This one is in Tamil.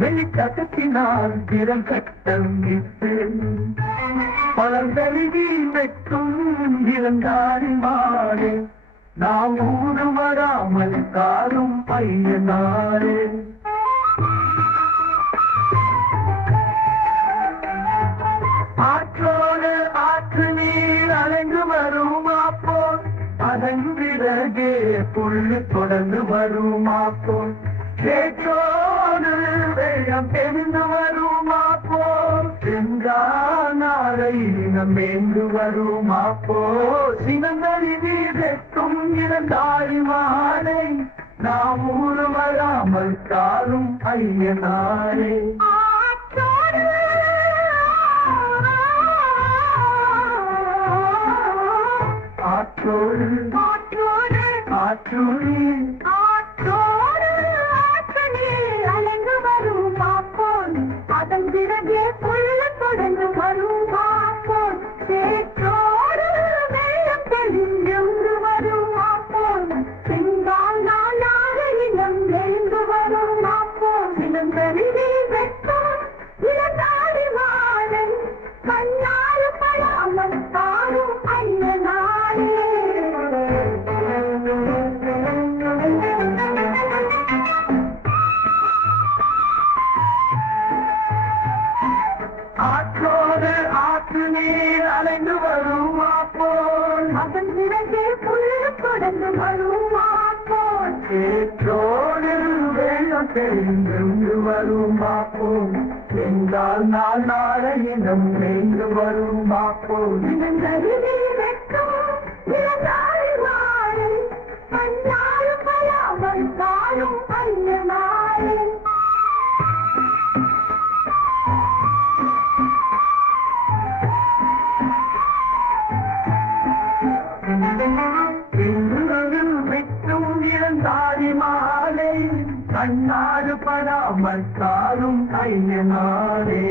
வெளிக்கட்டத்தினால் திறம் கட்டம் விட்டு பலர்களில் வெட்டும் இருந்தாரி மாறு நாம் ஊரு வராமல் காரும் பையனாறு ஆற்றோடு ஆற்று நீர் அலைந்து வரும் அப்போல் அதன் பிறகே புள்ளி தொடர்ந்து வரும் அப்போல் சேற்றோடு வெள்ளம் தெரிந்து வரும் அப்போல் சென்றால் நாளை இனம் மேந்து வரும் அப்போ சினந்தறி வீதத்தும் இரண்டாய் மாலை நாம் ஊரு வராமல் காரும் ஐயனாரே ஆற்றோடு. ஆற்றோடு. அதன் நீர் அலைந்து வரும் அப்போல் அதன் பிறகே புள்ள தொடர்ந்து வரும் மாப்போன் சேற்றோடு வெள்ளம் தெரிந்து வரும் என்றால் நாள் நாளை இனம் மேய்ந்து வரும் இனம் கருதி கண்ணாறு படாமல் காரும் ஐயனாரே